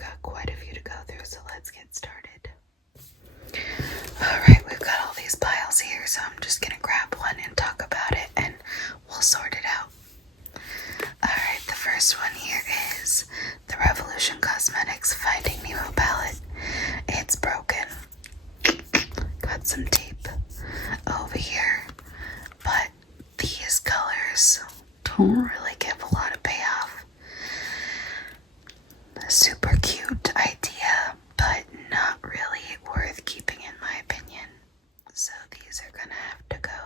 got quite a few to go through, so let's get started. Alright, we've got all these piles here, so I'm just gonna grab one and talk about it, and we'll sort it out. Alright, the first one here is the Revolution Cosmetics Finding Nemo palette. It's broken. Got some tape over here, but these colors don't really give a lot of payoff. Super cute idea, but not really worth keeping in my opinion. So these are gonna have to go.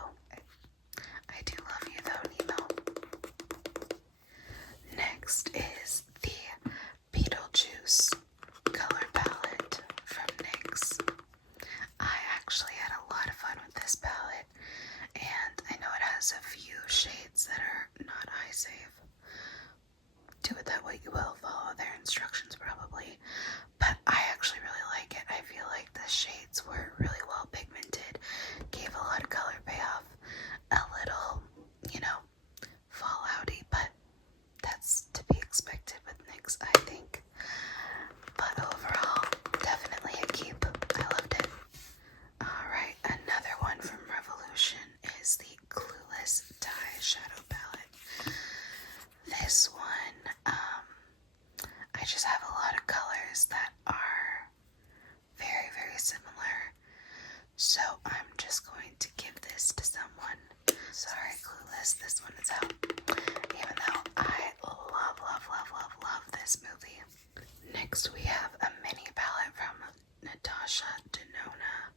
I do love you though, Nemo. Next is the Beetlejuice color palette from NYX. I actually had a lot of fun with this palette, and I know it has a few shades that are not eye safe. Do with that what you will, follow their instructions probably, but I actually really like it. I feel like the shades were really well pigmented, gave a lot of color payoff, a little, fallouty, but that's to be expected with NYX, I think. But overall, definitely a keep. I loved it. Alright, another one from Revolution is the Clueless Dye Shadow Palette. This one, I just have a lot of colors that are very, very similar. So I'm just going to give this to someone. Sorry, Clueless, this one is out. Even though I love this movie. Next we have a mini palette from Natasha Denona.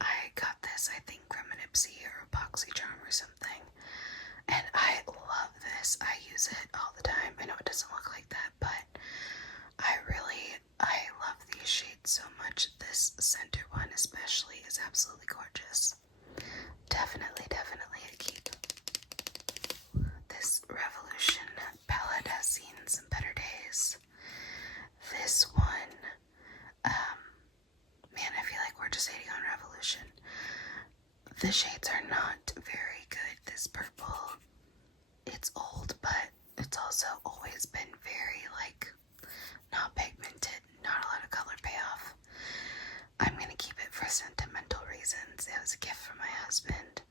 I got this, I think, from an Ipsy or a BoxyCharm or something. And I love this. I use it all the time. I know it doesn't look like that, but I love these shades so much. This center one especially is absolutely gorgeous. Definitely a keep. This Revolution palette has seen some better days. This one, man, I feel like we're just hating on Revolution. The shades are not very good. This purple, it's old, but it's also always been very, not pigmented, not a lot of color payoff. I'm gonna keep it for sentimental reasons. It was a gift from my husband.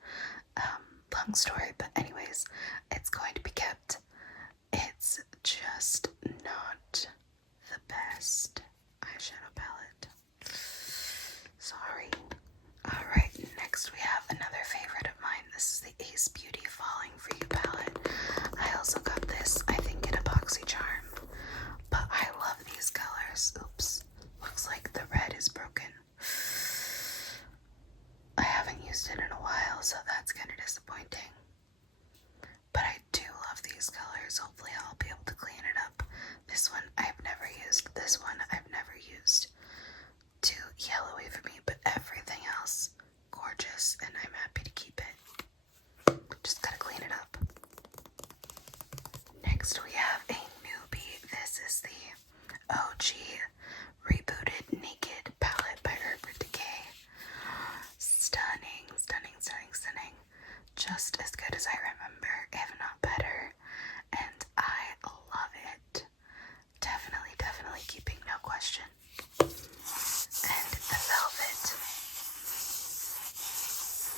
Long story, but anyways, it's going to be kept. It's just not the best eyeshadow palette. Sorry. Alright, next we have another favorite of mine. This is the Ace Beauty Falling For You palette. I also got this, I think, in a BoxyCharm. But I love these colors. Oops. Looks like the red is broken. I haven't used it in a while, so that's kind of disappointing. But I do love these colors. Hopefully I'll be able to clean it up. This one I've never used. This one I've never used. Too yellowy for me, but everything else gorgeous, and I'm happy to keep it. Just gotta clean it up. Next we have a newbie. This is the OG rebooted Naked palette by Urban Decay. Stunning. Just as good as I remember, if not better, and I love it. Definitely keeping, no question. And the velvet.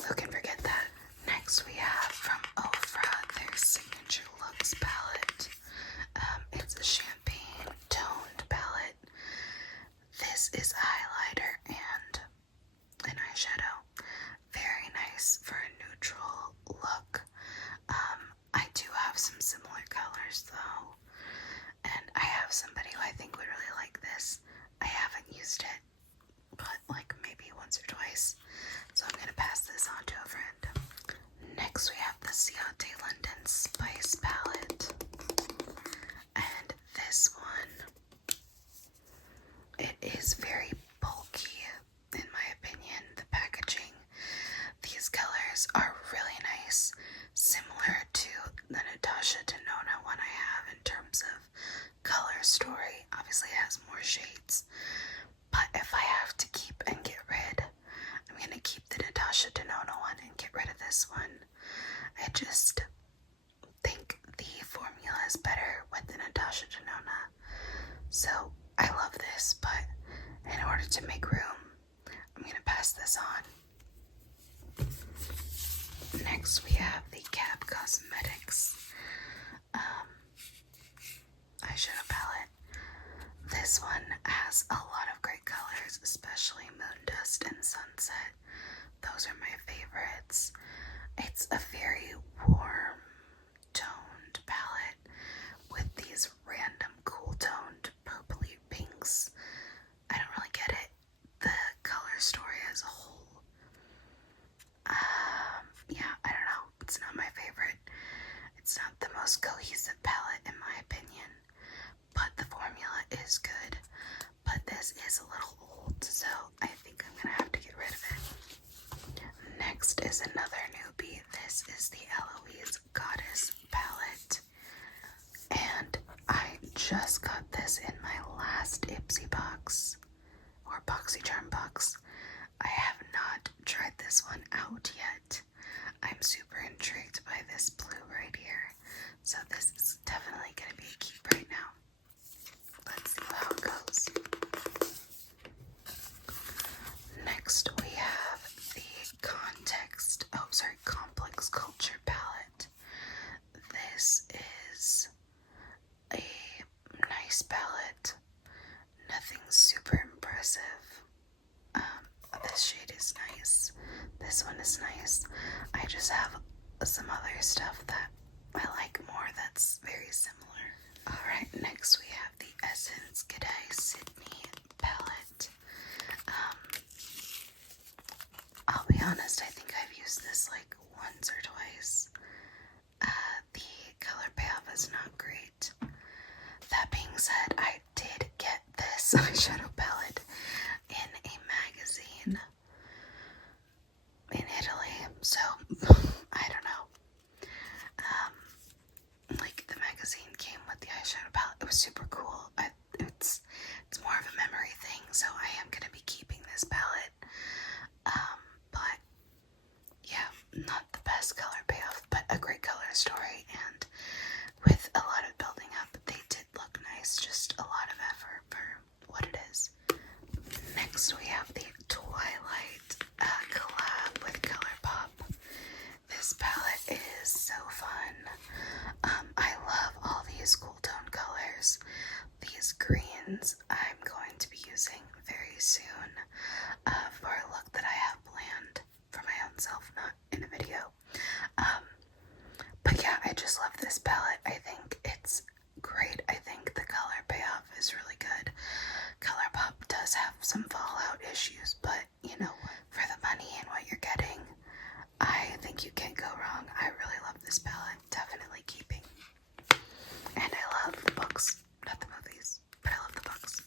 Who can forget that? Next we have from Ofra their Signature Looks palette. It's a champagne toned palette. This is highlighter and an eyeshadow. Very nice for a neutral look. I do have some similar colors though, and I have somebody who I think would really like this. I haven't used it, but maybe once or twice, so I'm gonna pass this on to a friend. Next we have the Ciate London Spice palette, and this one, it is very bulky in my opinion. The packaging, these colors are really nice, similar to the Natasha Denona one I have in terms of color story. Obviously it has more shades, but if I have to keep and get rid, I'm gonna keep the Natasha Denona one and get rid of this one. I just think the formula is better with the Natasha Denona. So I love to make room, I'm going to pass this on. Next, we have the Cap Cosmetics eyeshadow palette. This one has a lot of great colors, especially Moon Dust and Sunset. Those are my favorites. It's a very warm toned palette with these random cool toned purpley pinks. I don't really get it. The color story as a whole. Yeah, I don't know. It's not my favorite. It's not the most cohesive palette in my opinion, but the formula is good. But this is a little old, so I think I'm gonna have to get rid of it. Next is another newbie. This is the Eloise Goddess palette, and I just got this in my last Ipsy box, or BoxyCharm box. I have not tried this one out yet. I'm super intrigued by this blue right here, so this is definitely going to be a keep right now. Let's see how it goes. Next we have the Complex Culture palette. This is a nice palette, nothing super impressive. This shade is nice. This one is nice. I just have some other stuff that I like more that's very similar. Alright, next we have the Essence G'day Sydney palette. I'll be honest, I think I've used this like once or twice. The color payoff is not great. That being said, I did get this eyeshadow palette in a magazine in Italy, so I don't know. Like the magazine came with the eyeshadow palette. It was super cool. It's more of a memory thing, so I am gonna be keeping this palette. But yeah, not the best color payoff, but a great color story, and with a lot of building up, they did look nice. Just a lot of effort for what it is. Next we have the Twilight collab with ColourPop. This palette is so fun. I love all these cool tone colors. These greens I'm going to be using very soon for a look that I have planned for my own self, not in a video. But yeah, I just love this palette. I think it's great. I think the color payoff is really good. ColourPop does have some fallout issues, but you know, for the money and what you're getting, I think you can't go wrong. I really love this palette. Definitely keeping. And I love the books, not the movies, but I love the books.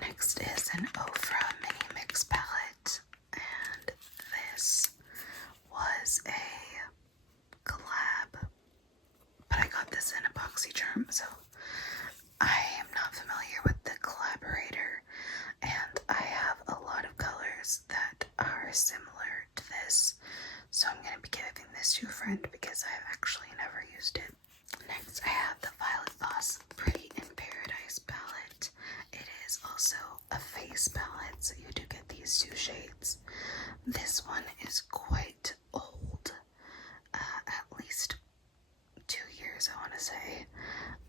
Next is an Ofra Mini Mix palette, and this was a collab, but I got this in a BoxyCharm, so I am not familiar with the collaborator, and I have a lot of colors that are similar to this, so I'm going to be giving this to a friend because I've actually never used it. Next I have the Violet Voss Pretty in Paradise palette. It is also a face palette, so you do get these two shades. This one is quite old, at least 2 years I want to say.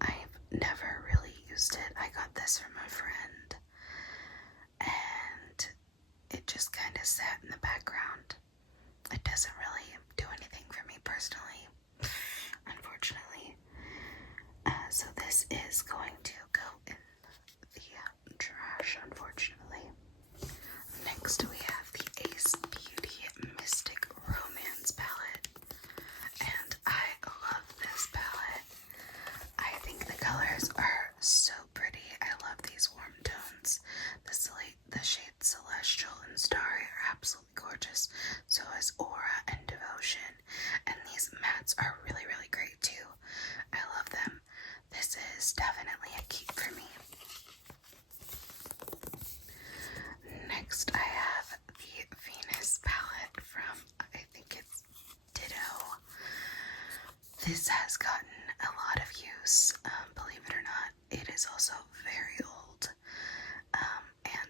I've never really used it. I got this from a friend, and it just kind of sat in the background. It doesn't really do anything for me personally, unfortunately. So this is going to go in the trash, unfortunately. Next we have the Ace Beauty Mystic Romance palette, and I love this palette. I think the colors are so pretty. I love these warm tones. The shades Celestial and Starry are absolutely gorgeous. So is Aura and Devotion. And these mattes are really, really great too. I love them. This is definitely a keep for me. Next I have the Venus palette from, I think it's Ditto. This has gotten a lot of use, believe it or not. It is also very old, and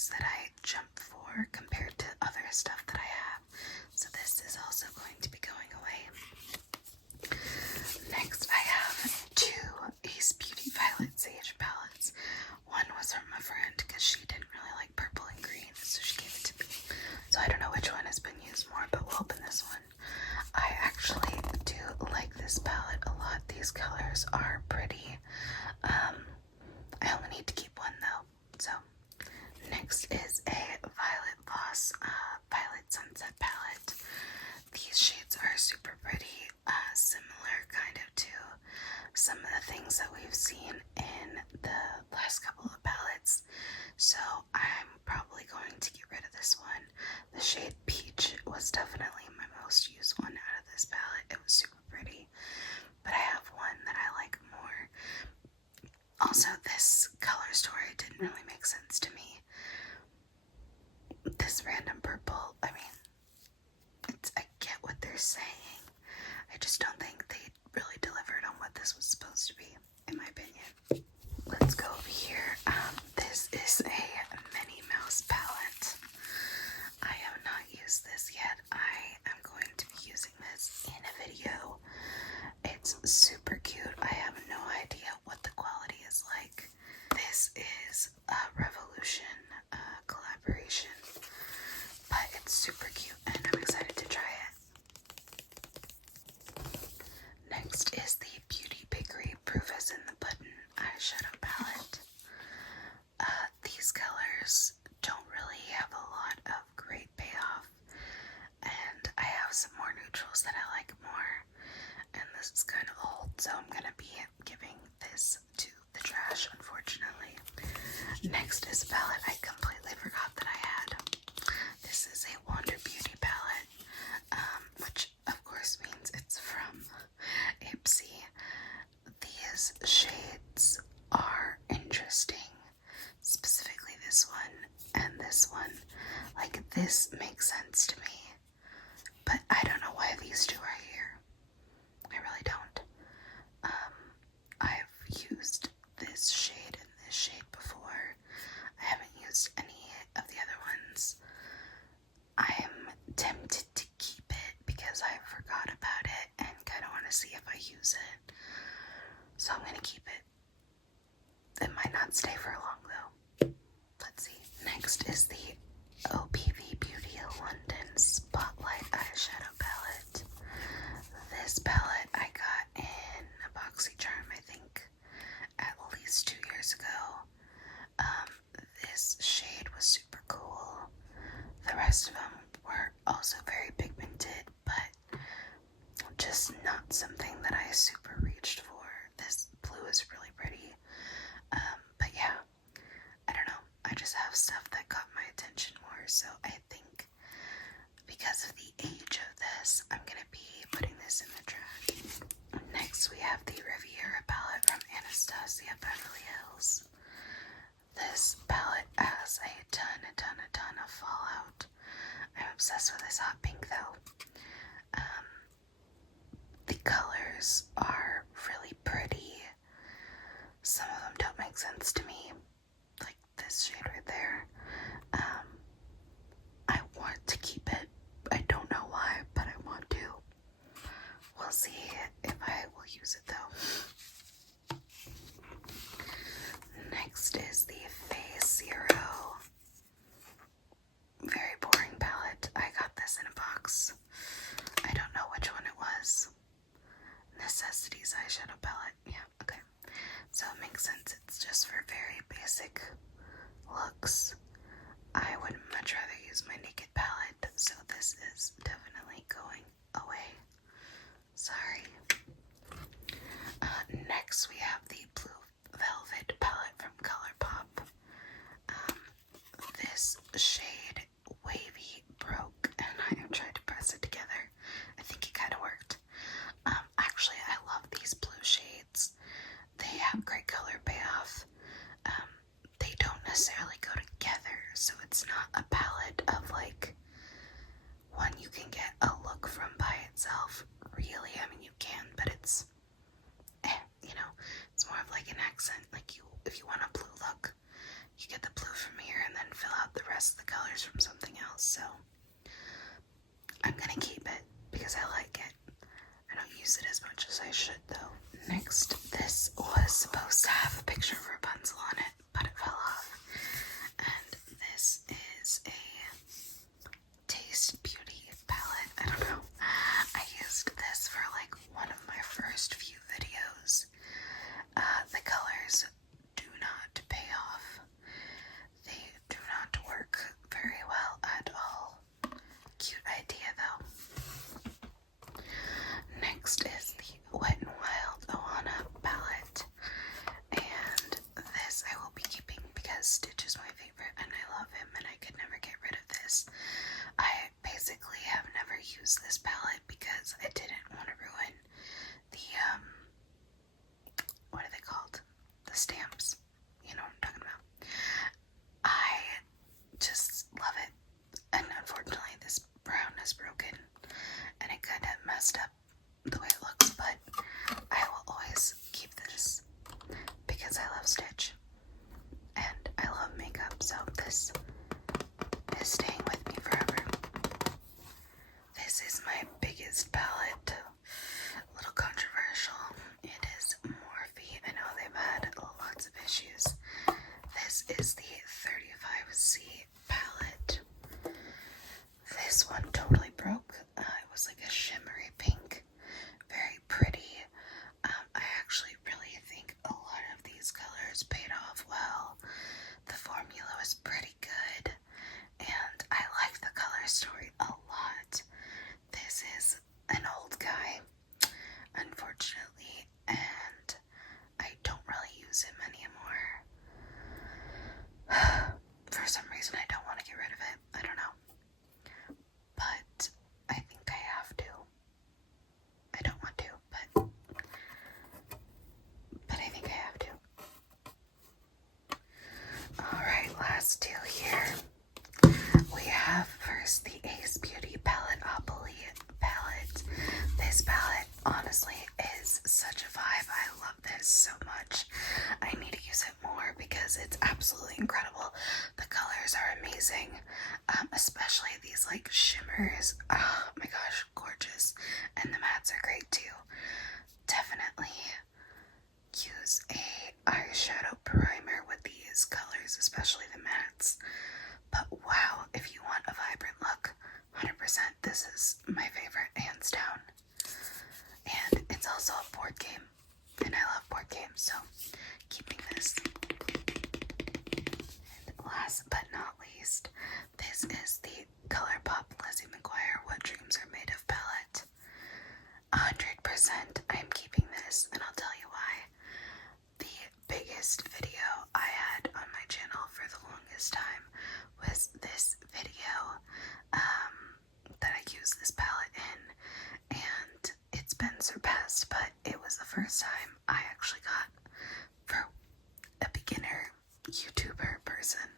colors that I jump for compared to other stuff that I have. So this is also going to be going away. Next, I have two Ace Beauty Violet Sage palettes. One was from a friend because she didn't really like purple and green, so she gave it to me. So I don't know which one has been used more, but we'll open this one. I actually do like this palette a lot. These colors are pretty. I only need to keep one though. So next is a Violet Loss Violet Sunset palette. These shades are super pretty, similar kind of to some of the things that we've seen in the last couple of palettes. So I'm probably going to get rid of this one. The shade Peach was definitely my most used one out of this palette. It was super pretty, but I have one that I like more. Also, this color story didn't really make sense to me. This random purple, I mean, I get what they're saying. I just don't think they really delivered on what this was supposed to be, in my opinion. Let's go over here. This is a Minnie Mouse palette. I have not used this yet. I am going to be using this in a video. It's super cute. I have no idea what the quality is like. This is a Revolution collaboration, but it's super cute and I'm excited to try it. Next is the Beauty Piggery Proof Is in the Pudding eyeshadow palette. These colors don't really have a lot of great payoff, and I have some more neutrals that I like more, and this is kind of old, so I'm gonna be giving this to the trash, unfortunately. Next is a palette I completely forgot that I had. This is a Wander Beauty palette, which of course means it's from Ipsy. These shades are interesting, specifically this one and this one. Like, this makes sense to me, but I don't know why these two are here. I really don't. I've used this shade and this shade before. I haven't used any of the other ones. I'm tempted to keep it because I forgot about it and kind of want to see if I use it. So I'm going to keep it. It might not stay for long though. Let's see. Next is the OPV Beauty London Spotlight Eyeshadow Palette. This palette I got in a BoxyCharm, I think, at least 2 years ago. This shade was super cool. The rest of them were also very pigmented, but just not something that I super reached for. This blue is really pretty. But yeah, I don't know. I just have stuff that caught my attention more, so I think because of the age of this, I'm gonna be putting this in the trash. Next, we have the Riviera palette from Anastasia Beverly Hills. This palette has a ton of fallout. I'm obsessed with this hot pink though. The colors are really pretty. Some of them don't make sense to me, like this shade right there. I want to keep it. I don't know why, but I want to. We'll see if I will use it though. Next is the Phase Zero. Very boring palette. I got this in a box. I don't know which one it was. Necessities eyeshadow palette. Yeah, okay. So it makes sense. It's just for very basic looks. I would much rather use my Naked palette, so this is definitely going away. Sorry. Next we have the Blue Velvet palette from ColourPop. This shade Wavy broke, and I have tried to press it together. I think it kind of worked. Actually, I love these blue shades. They have great color payoff. They don't necessarily go together, so it's not a palette of like one you can get a look from by itself. Really, I mean you can, but it's, you know, it's more of like an accent. Like if you want a blue look, you get the blue from here, and then fill out the rest of the colors from something else, so I'm gonna keep it because I like it. I don't use it as much as I should though. Next, this was supposed to have a picture of Rapunzel on it, but it fell off. And this is a Taste Beauty palette. I don't know. I used this for like one of my first few videos. The colors do not pay off. They do not work very well at all. Cute idea though. Next is the Wet n Wild Ohana palette. And this I will be keeping because Stitch is my favorite and I love him and I could never get rid of this. I basically have never used this palette because I didn't want to ruin the, what are they called? The stamps. You know what I'm talking about. I just love it. And unfortunately this brown is broken and it kind of messed up the way it looks, but I will always keep this because I love Stitch and I love makeup, so this is staying with me forever. This is my biggest palette. A little controversial. It is Morphe. I know they've had lots of issues. This is the 35C palette. This one totally broke. It was like a shimmery pink. Very pretty. I actually really think a lot of these colors paid off well. The formula was pretty good. And I like the color story a lot. This is an old guy, unfortunately, and I don't really use him anymore. For some reason, I don't want to get rid of it. I don't know. But I think I have to. I don't want to, but I think I have to. Alright, last two here. We have first the Ace Beauty Paletteopoly palette. This palette, honestly, is such a vibe. I love this so much. I need to use it more because it's absolutely incredible. The colors are amazing, especially these like shimmers. Oh my gosh, gorgeous. And the mattes are great too. Definitely use a eyeshadow primer with these colors, especially the mattes. But wow, if you want a vibrant look, 100%, this is my favorite, hands down. And it's also a board game, and I love board games, so keeping this. And last but not least, this is the ColourPop Lizzie McGuire What Dreams Are Made of palette. 100% I'm keeping this, and I'll tell you why. The biggest video I had on my channel for the longest time was this video that I used this palette in, and it's been surpassed, but it was the first time I actually got, for a beginner YouTuber person,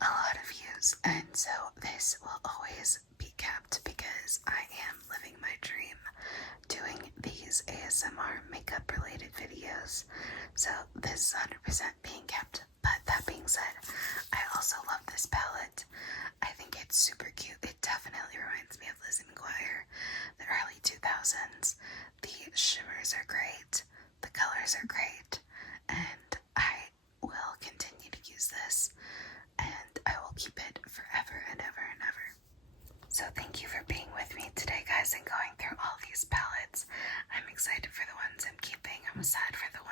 a lot of views, and so this will always be kept because I am living my dream doing these ASMR makeup related videos, so this is 100% being kept. But that being said, I also love this palette. I think it's super cute. It definitely reminds me of Lizzie McGuire, the early 2000s. The shimmers are great, the colors are great, and I will continue to use this, and I will keep it forever and ever and ever. So thank you for being with me today, guys, and going through all these palettes. I'm excited for the ones I'm keeping. I'm sad for the